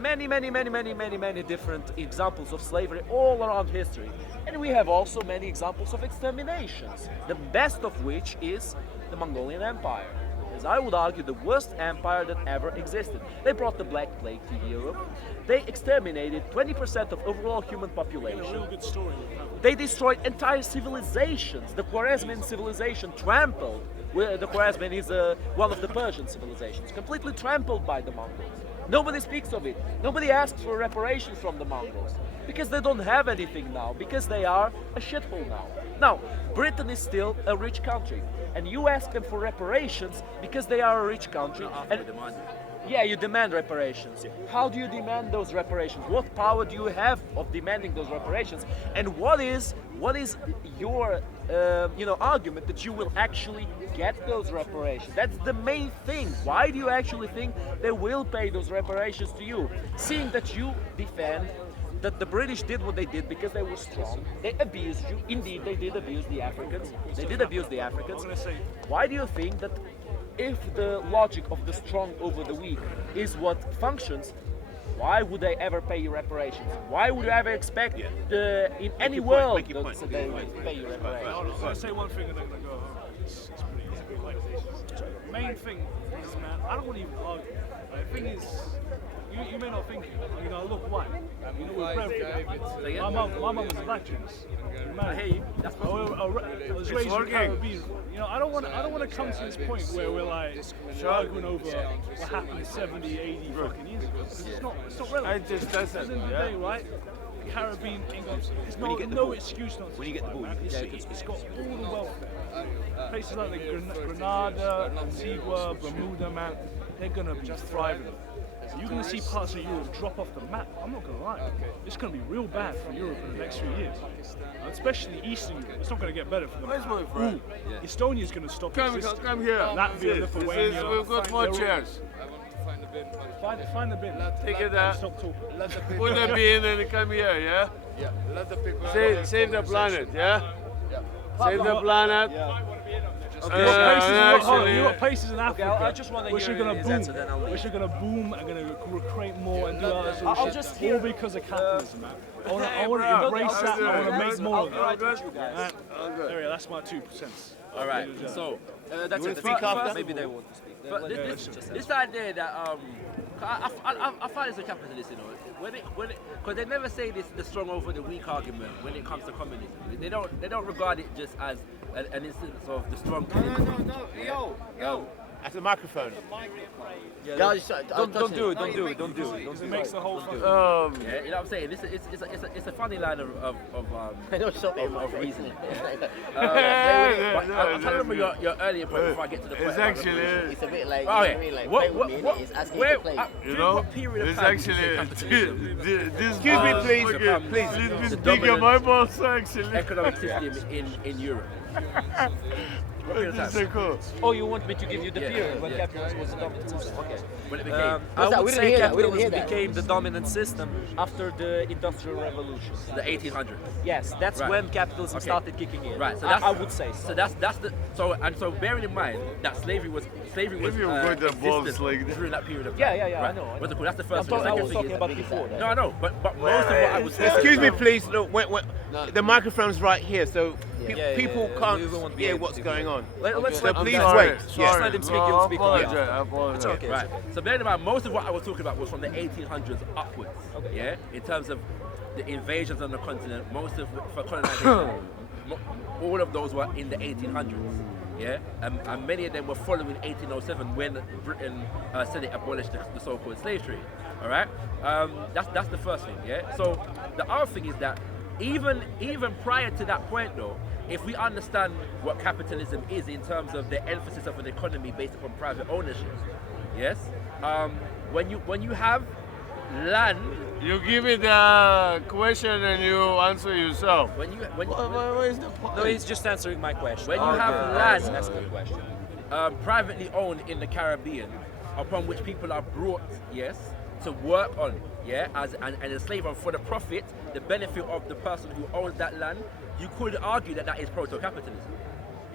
Many different examples of slavery all around history. And we have also many examples of exterminations, the best of which is the Mongolian Empire. As I would argue, the worst empire that ever existed. They brought the Black Plague to Europe. They exterminated 20% of overall human population. A real good story. They destroyed entire civilizations. The Khwarezmian civilization trampled. The Khwarezmian is one of the Persian civilizations, completely trampled by the Mongols. Nobody speaks of it. Nobody asks for reparations from the Mongols. Because they don't have anything now. Because they are a shithole now. Now, Britain is still a rich country. And you ask them for reparations because they are a rich country. Yeah, you demand reparations. How do you demand those reparations? What power do you have of demanding those reparations? And what is your argument that you will actually get those reparations? That's the main thing. Why do you actually think they will pay those reparations to you? Seeing that you defend that the British did what they did because they were strong. They abused you. Indeed, they did abuse the Africans. They did abuse the Africans. Why do you think that if the logic of the strong over the weak is what functions, why would they ever pay you reparations? Why would you ever expect in any world that they would pay you reparations? I'm going to say one thing and then I'm going to go home. It's pretty like this. The main thing is, man, I don't want to even argue. The thing is, you may not think, you know, I look white. You know, we're brethren. My mum was a black Jews. I hear you. That's possible. I was raised in the Caribbean. You know, I don't want to come to this point where we're like arguing over what happened 70, 80 fucking years ago. Because it's not relevant. I just doesn't. At the end of the day, right? Caribbean, England, it's no excuse not to. When you get the ball, it's got all the wealth there. Places like Grenada, Antigua, Bermuda, man, they're gonna be thriving. You're gonna see parts of Europe drop off the map. I'm not gonna lie. It's gonna be real bad for Europe in the next few years, especially Eastern Europe. It's not gonna get better for them. Where's my friend? Estonia's gonna stop. Come here. Latvia, Lithuania. We've got 4 chairs. Find the bin. Take it out. Stop talking. Put the bin and come here, yeah? Yeah, let the people. Save the planet, yeah? Save the planet. You got places in Africa I just want to which are hear gonna his boom, answer, then I'll leave. which are gonna boom and gonna create more and do others and I'll shit. just All because of capitalism, man. I want to embrace that. I want to make more of that. There we go. That's my 2%. All right. So That's it. speak after? Maybe they want to speak. but this idea that I find it's a capitalist, you know, because they never say this the strong over the weak argument when it comes to communism. They don't regard it just as an instance of the strong. Yo. That's a microphone. Yeah, don't do it. Because it makes the whole yeah, you know what I'm saying? It's a funny line of reasoning. But I'm trying to remember your earlier point before I get to the point. It's actually It's a bit like, Oh, you know yeah. what I mean? Like, What- play with me, what- innit? It's asking where- you to play. you know, what period of it's time did you actually say capitalism this Excuse me, please. please, the little bit dominant bigger my balls actually. economic system in Europe? What period of This is time? so cool. Oh, you want me to give you the Yeah. period when capitalism was the dominant system? Okay. When it became. I What's that? would We didn't say hear that. We didn't hear capitalism that. became the dominant system after the Industrial Revolution. the 1800s. Yes, that's Right. when capitalism Okay. started kicking in. Right, so I that's, would say so. So that's the so bearing in mind that slavery was If you got the balls existent like this. during that period of Yeah, time. yeah, I right? know. What's it called? That's the first I thing. The was second thing talking is- about before that. No, I know, but most of what I was talking Excuse me, about- please. Look, the microphone's right here, so people can't we won't be hear able what's to going on. Let's So let please him wait. Just Yeah. let him speak. No, He'll speak on apologize, behalf. apologize. It's okay. Right. So bearing in mind, most of what I was talking about was from the 1800s upwards. Okay. Yeah. In terms of the invasions on the continent, most of for colonization, all of those were in the 1800s. Yeah. And many of them were following 1807 when Britain said it abolished the so-called slave trade. All right. That's the first thing. Yeah. So the other thing is that even prior to that point, though, if we understand what capitalism is in terms of the emphasis of an economy based upon private ownership, yes, when you have land, You give me the question and you answer yourself. when What is the point? No, he's just answering my question. When you have That's land- a good question. privately owned in the Caribbean, upon which people are brought, yes, to work on, yeah, and enslave on for the profit, the benefit of the person who owns that land, you could argue that is proto-capitalism.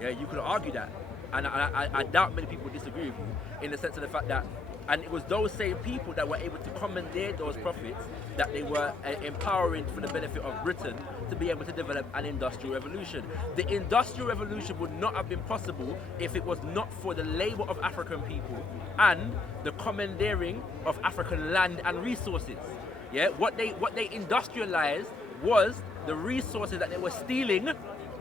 Yeah, you could argue that, and I doubt many people disagree with you in the sense of the fact that, and it was those same people that were able to commandeer those profits that they were empowering for the benefit of Britain to be able to develop an industrial revolution. The industrial revolution would not have been possible if it was not for the labor of African people and the commandeering of African land and resources. Yeah, what they industrialized was the resources that they were stealing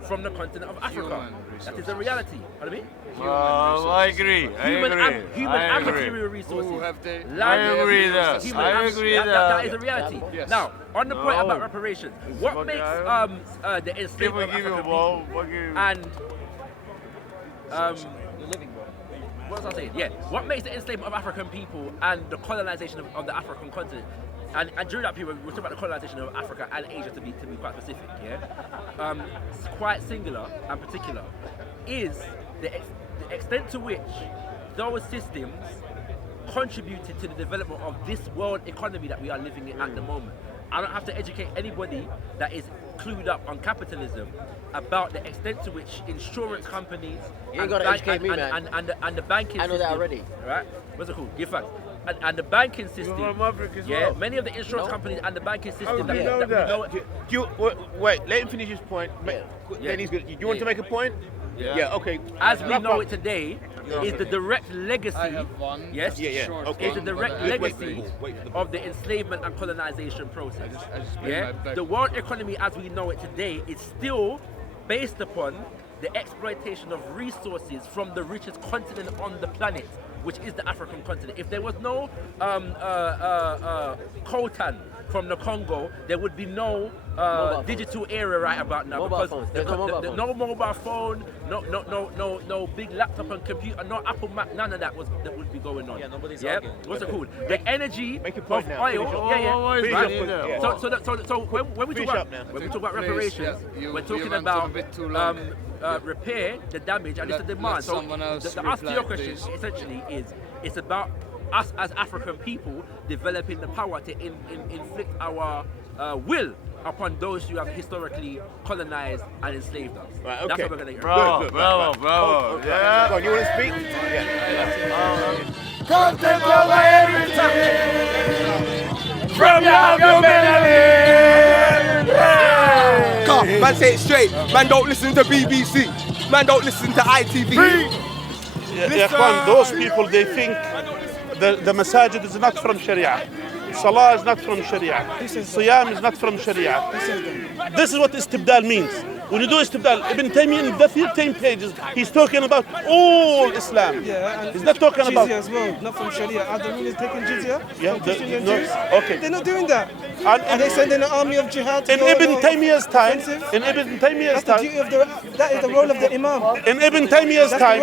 from the continent of Africa. That is the reality. You know what I mean? I agree. Human and agree. material resources. Who have they- Land I agree resources, there. human I and- agree that there. is a reality. Yes. Now, on the point No. about reparations, what what makes I- the People enslavement of give you a African ball. people Give you. and You're living, bro. what was I saying? Yeah, what makes the enslavement of African people and the colonization of the African continent, and during that period, we're talking about the colonization of Africa and Asia to be quite specific, yeah, quite singular and particular, is the extent to which those systems contributed to the development of this world economy that we are living in at the moment. I don't have to educate anybody that is clued up on capitalism about the extent to which insurance companies You ain't gotta educate me, man. and the banking I know system, that already. right? What's it called? Give facts. And the banking system, from Africa as yeah, well. many of the insurance companies and the banking system do you know we that? know Do you, wait, let him finish his point. Yeah. Then he's good. Do you want to make a point? Yeah. Okay. as we Wrap know up. it today, is the direct legacy. I have one. Yes. Short Is the one, direct but I- legacy of the enslavement and colonization process. The world economy as we know it today is still based upon the exploitation of resources from the richest continent on the planet, which is the African continent. If there was no coltan from the Congo, there would be no digital era right about now. Because no mobile phone, no big laptop and computer, no Apple Mac, none of that would be going on. Yeah, nobody's arguing. What's it called? The energy of now. oil. So when we talk about Please, reparations, yeah, we're you talking went about on a bit too long. repair the damage and it's a demand. Let So someone else the answer to your reply, question please. essentially is it's about us as African people developing the power to inflict our will upon those who have historically colonized and enslaved us. Right, okay. That's what we're going to get. Bravo. Yeah. Go on, you want to speak? Yeah. From your melody. Man, say it straight. Man, don't listen to BBC. Man, don't listen to ITV. Those people, they think the masajid is not from Sharia. Salah is not from Sharia. Siyam is not from Sharia. This is what istibdal means. When you do istibdal, Ibn Taymiyyah in the 15 pages, he's talking about all Islam. Yeah, he's not talking about jizya as well, not from Sharia. Are the rulers taking jizya? Yeah, Jews? okay. They're not doing that. Are they sending an army of jihad to in Ibn Taymiyyah's time? In Ibn Taymiyyah's time, that is the role of the Imam. In Ibn Taymiyyah's time.